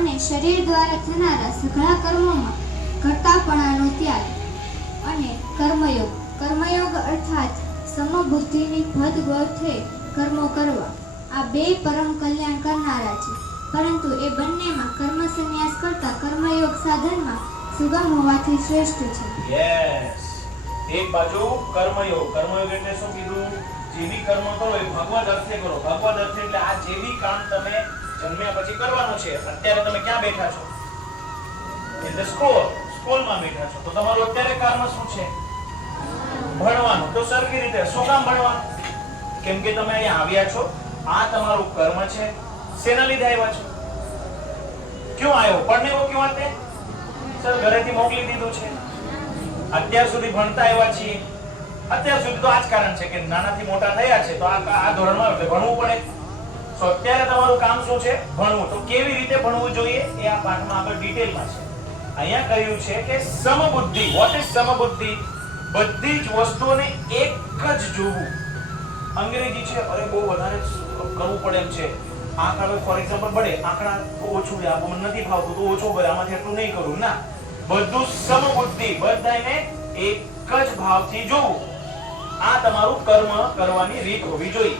અને શરીર દ્વારા થનારા સઘળા કર્મોમાં ઘટતાપણાનો ત્યાગ અને કર્મયોગ. કર્મયોગ અર્થાત સમબુદ્ધિની ભદગોથે કર્મો કરવા. આ બે પરમ કલ્યાણ કરનારા છે, પરંતુ એ બંનેમાં કર્મ સંન્યાસ કરતા કર્મયોગ સાધનમાં સુગમ હોવાથી શ્રેષ્ઠ છે. યસ, એક બાજુ કર્મયોગ. કર્મયોગ એટલે શું કીધું? જેવી કર્મ કરો એ ભગવદ અર્થે કરો. ભગવદ અર્થે એટલે આ જેવી કામ તમે જન્મ્યા પછી કરવાનું છે. અત્યારે તમે ક્યાં બેઠા છો? ઇન ધ સ્કૂલમાં બેઠા છો. તો તમારું અત્યારે કર્મ શું છે? ભણવાનું. તો સરખી રીતે શું કામ ભણવાનું? કેમ કે તમે અહીંયા આવ્યા છો. આ તમારું કર્મ છે. શેના લીધે આવ્યા છો? ક્यों આવ્યો? પढ़ने को क्यों आते? સર ઘરેથી મોકલી દીધું છે. અત્યાર સુધી ભણતા આવ્યા છીએ. અત્યાર સુધી તો આ જ કારણ છે કે નાનાથી મોટા થયા છે, તો આ ધોરણમાં ભણવું પડે. તો અત્યારે તમારું કામ શું છે? ભણવું. તો કેવી રીતે ભણવું જોઈએ એ આ પાઠમાં આગળ ડિટેલમાં છે. અહીંયા કહ્યું છે કે સમબુદ્ધિ. What is સમબુદ્ધિ? બધી જ વસ્તુઓને એક જ જોવું. અંગ્રેજી છે, અરે બહુ વધારે કરવું પડે એમ છે. આંકડા ફોર એક્ઝામ્પલ પડે, આંકડા ઓછું છે, આ મને નથી ફાવતું તો ઓછું કરે, આમાંથી એટલું નહીં કરું. ના, બધું સમબુદ્ધિ, બધાને એક જ ભાવથી જોવું. આ તમારું કર્મ કરવાની રીત હોવી જોઈએ.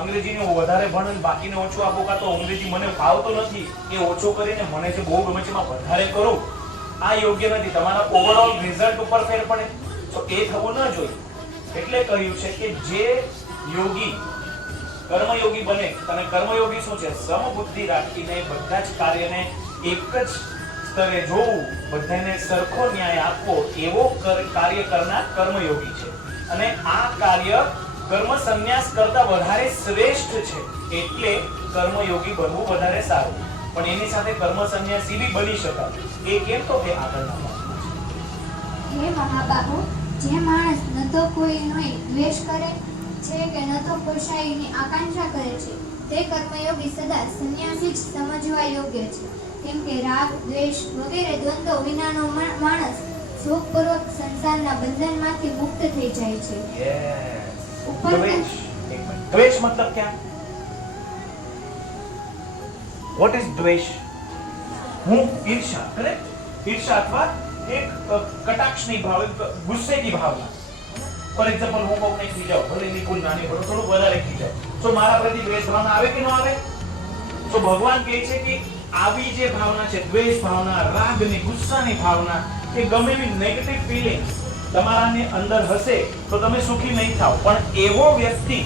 અંગ્રેજીને હું વધારે ભણું બાકીને ઓછું આપું, કાં તો અંગ્રેજી મને ફાવતું નથી એ ઓછું કરીને મને જે બહુ ગમે છે એમાં વધારે કરું, આ યોગ્ય નથી. તમારા ઓવરઓલ રિઝલ્ટ ઉપર ફેર પડે, તો એ થવું ન જોઈએ. એટલે કહ્યું છે કે જે યોગી કર્મયોગી બને, અને કર્મયોગી શું છે? સમબુદ્ધિ રાખીને બધા જ કાર્યને એક જ સ્તરે જોવું, બધાને સરખો ન્યાય આપવો, એવો કાર્ય કરનાર કર્મયોગી છે. અને આ કાર્ય કર્મ સંન્યાસ કરતા વધારે શ્રેષ્ઠ છે. એટલે કર્મયોગી બનવું વધારે સારું. પણ એની સાથે કર્મ સંન્યાસી બી બની શકાય. એ કેમ? તો કે આગળના ભાગમાં છે. હે મહાબાહુ, જે માણસ ન તો કોઈનો દ્વેષ કરે છે કે ન તો ખુશાઈની આકાંક્ષા કરે છે, તે કર્મયોગી સદા સંન્યાસી જ સમજવા યોગ્ય છે. કેમ કે રાગ, દ્વેષ વગેરે દ્વંદ્વો વિનાનો માણસ સુખપૂર્વક સંસારના બંધનમાંથી મુક્ત થઈ જાય છે. દ્વેષ મતલબ क्या? What is દ્વેષ? હું ઈર્ષા, કરેક્ટ? ઈર્ષા અથવા એક કટાક્ષની ભાવ, ગુસ્સેની ભાવના. ફોર એક્ઝામ્પલ હું કોકને ખીજાવ, ભલે એની ભૂલ નાની ભલે થોડું વધારે ખીજાવ, તો મારા પ્રતિ દ્વેષ ભાવના આવે કે ન આવે? તો ભગવાન કહે છે કે આવી જે ભાવના છે, દ્વેષ ભાવના, રાગની, ગુસ્સાની ભાવના, કે ગમે એવી નેગેટિવ ફીલિંગ્સ તમારાની અંદર હશે તો તમે સુખી નહીં થાઓ. પણ એવો વ્યક્તિ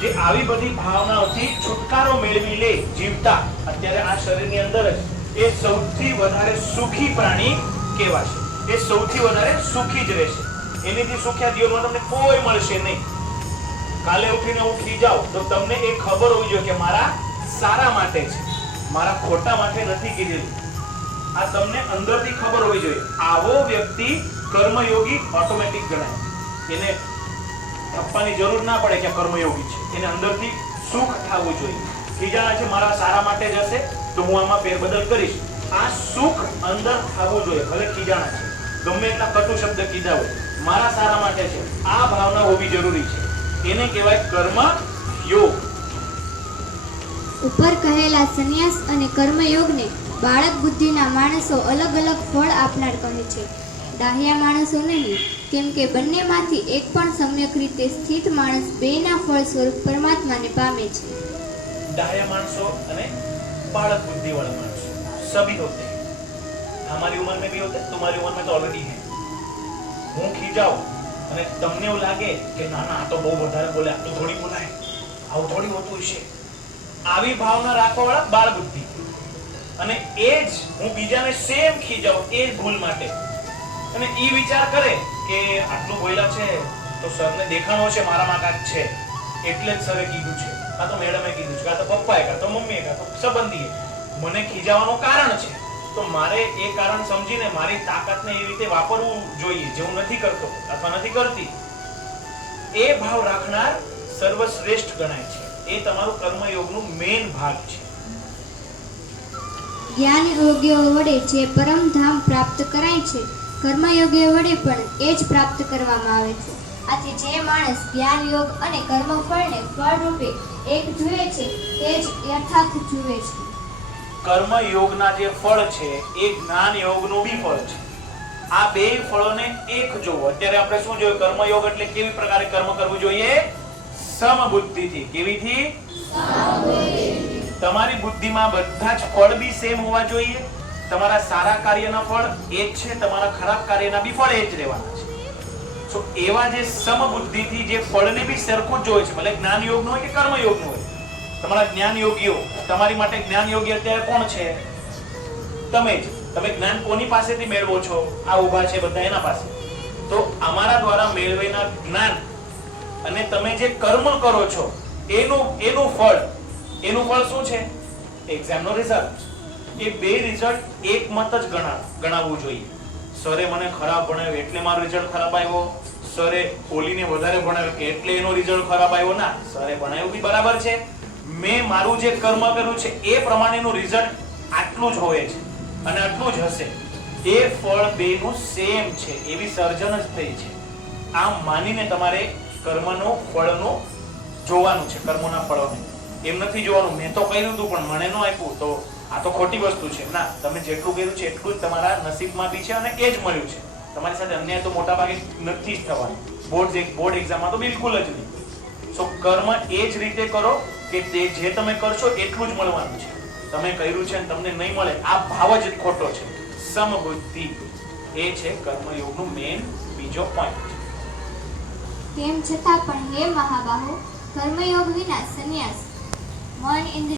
જે આવી બધી ભાવનાઓથી છુટકારો મેળવી લે જીવતા, અત્યારે આ શરીરની અંદર જ, એ સૌથી વધારે સુખી પ્રાણી કહેવાશે. એ સૌથી વધારે સુખી જ રહેશે. એનીથી સુખ્યા જીવનમાં તમને કોઈ મળશે નહીં. કાલે ઉઠીને હું ખીજાવ તો તમને એ ખબર હોવી જોઈએ કે મારા સારા માટે છે, મારા ખોટા માટે નથી કીધેલું. આ તમને અંદરથી ખબર હોવી જોઈએ. આવો વ્યક્તિ કર્મયોગી ઓટોમેટિક ગણાય. એને આપવાની જરૂર ના પડે કે કર્મયોગી છે. એને અંદરથી સુખ થવું જોઈએ. ખીજાણા છે મારા સારા માટે જ હશે તો હું આમાં ફેરબદલ કરીશ. આ સુખ અંદર થવું જોઈએ. ભલે ખીજાણા છે, ગમે એટલા કટુ શબ્દ કીધા હોય, મારા સારા માટે છે, આ ભાવના હોવી જરૂરી છે. એને કહેવાય કર્મ યોગ. ઉપર કહેલા સંન્યાસ અને કર્મયોગને બાળક બુદ્ધિના માણસો અલગ અલગ ફળ આપનાર કહે છે, ડાહ્યા માણસો નહીં. કેમ કે બંનેમાંથી એક પણ સમ્યક રીતે સ્થિત માણસ બેના ફળ સ્વરૂપ પરમાત્માને પામે છે. ડાહ્યા માણસો અને बालक बुद्धि वाला मानस सभी होते हैं. हमारी उम्र में भी होते हैं, तुम्हारी उम्र में तो ऑलरेडी है. હું ખીજાઉં અને તમને એવું લાગે કે ના ના આ તો બહુ વધારે બોલે, આ તો થોડી બોલાય, આવું થોડી હોતું હશે, આવી ભાવના રાખવાવાળા બાળ બુદ્ધિ. અને એ જ હું બીજાને સેમ ખીજાઉં એ જ ભૂલ માટે, અને ઈ વિચાર કરે કે આટલું બોલ્યા છે તો સરને દેખાણો છે મારામાં કાંઈક છે એટલે જ સરે કીધું છે, આ તો મેડમે કીધું છે, આ તો પપ્પાએ, કાં તો મમ્મીએ, કાં તો સંબંધીએ મને ખીજાવાનું કારણ છે, તો મારે એ કારણ સમજીને મારી તાકાતને એ રીતે વાપરવું જોઈએ જે હું નથી કરતો અથવા નથી કરતી. એ ભાવ રાખનાર સર્વશ્રેષ્ઠ ગણાય છે. એ તમારું કર્મયોગનું મેઇન ભાગ છે. જ્ઞાન યોગ્યો વડે જે પરમ ધામ પ્રાપ્ત કરાય છે, કર્મયોગ્ય વડે પણ એ જ પ્રાપ્ત કરવામાં આવે છે. આથી જે માણસ જ્ઞાન યોગ અને કર્મફળને ફળ રૂપે એક જુએ છે તે જ યથાર્થ જુએ છે. કર્મયોગના જે ફળ છે એ જ્ઞાન યોગનું બી ફળ છે. આ બે ફળોને એક જોવો. અત્યારે આપણે શું જોયું? કર્મયોગ એટલે કેવી પ્રકારે કર્મ કરવું જોઈએ? સમબુદ્ધિથી. કેવીથી? તમારી બુદ્ધિમાં બધા જ ફળ બી સેમ હોવા જોઈએ. તમારા સારા કાર્યના ફળ એ જ છે, તમારા ખરાબ કાર્યના બી ફળ એ જ રહેવાના છે. સો એવા જે સમબુદ્ધિથી જે ફળને બી સરખું જ જોઈએ છે, ભલે જ્ઞાન યોગનું હોય કે કર્મયોગનું હોય. તમારા જ્ઞાન યોગીઓ, તમારી માટે જ્ઞાન યોગી અત્યારે કોણ છે? તમે જ. તમે જ્ઞાન કોની પાસેથી મેળવો છો? આ ઊભા છે બધા, એના પાસે. તો અમારા દ્વારા મેળવેલા જ્ઞાન અને તમે જે કર્મ કરો છો એનું ફળ શું છે? એક્ઝામનો રિઝલ્ટ. એ બે રિઝલ્ટ એક મત જ ગણાવવું જોઈએ. સરે મને ખરાબ ભણાવ્યો એટલે મારો રિઝલ્ટ ખરાબ આવ્યો, સરે ઓલીને વધારે ભણાવ્યો એટલે એનો રિઝલ્ટ ખરાબ આવ્યો. ના, સરે ભણાવ્યું બી બરાબર છે, મેં મારું જે કર્મ કર્યું છે એ પ્રમાણેનું રિઝલ્ટ આટલું જ હોય છે અને આટલું જ હશે. એ ફળ બેનું સેમ છે, એવી સર્જન જ થઈ છે. આમ માનીને તમારે કર્મનું ફળનું જોવાનું છે. કર્મોના ફળોને એમ નથી જોવાનું મેં તો કર્યું હતું પણ મને ન આપ્યું તો આ તો ખોટી વસ્તુ છે. ના, તમે જેટલું કર્યું છે એટલું જ તમારા નસીબમાં બી છે અને એ જ મળ્યું છે. તમારી સાથે અન્યાય તો મોટા ભાગે નથી જ થવાનું. બોર્ડ એક્ઝામમાં તો બિલકુલ જ નહીં. સો કર્મ એ જ રીતે કરો કે તે જે તમે કરશો એટલું જ મળવાનું છે. તમે કર્યું છે અને તમને નહીં મળે, આ ભાવ જ ખોટો છે. સમબુદ્ધિ એ છે કર્મયોગનું મેઇન બીજો પોઈન્ટ. તેમ છતાં પણ હે મહાબાહો, કર્મયોગ વિના સંન્યાસ, મન ઇન્દ્રિય